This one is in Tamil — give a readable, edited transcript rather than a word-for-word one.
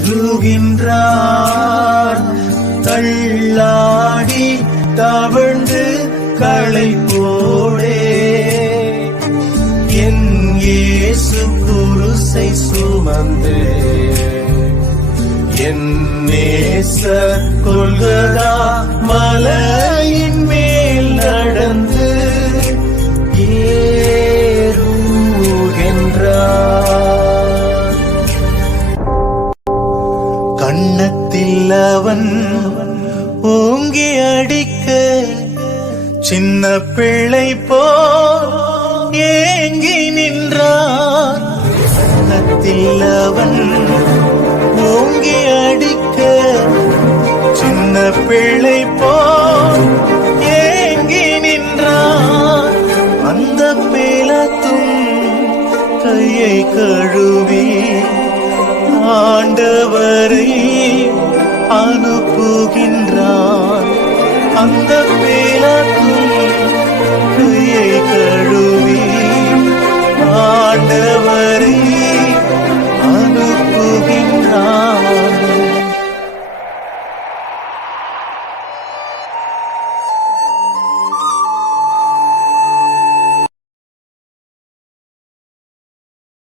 ஏறுகின்றார். தள்ளாடி தவழ்ந்து களைப்போடே என் இயேசு குருசை சுமந்து என் நேசர் கொல்கதா மலையின் மேல் நடந்து ஏறுகின்றார். கன்னத்தில் அவன் ஓங்கி அடிக்க சின்ன பிள்ளை போல் ஏங்கி நின்றான். கன்னத்தில் அவன் ஓங்கி அடிக்க சின்ன பிள்ளை போல் ஏங்கி நின்றான். அந்த பேலத்தும் கையை கழுவி ஆண்டவரை அனுப்புகின்றான். அந்த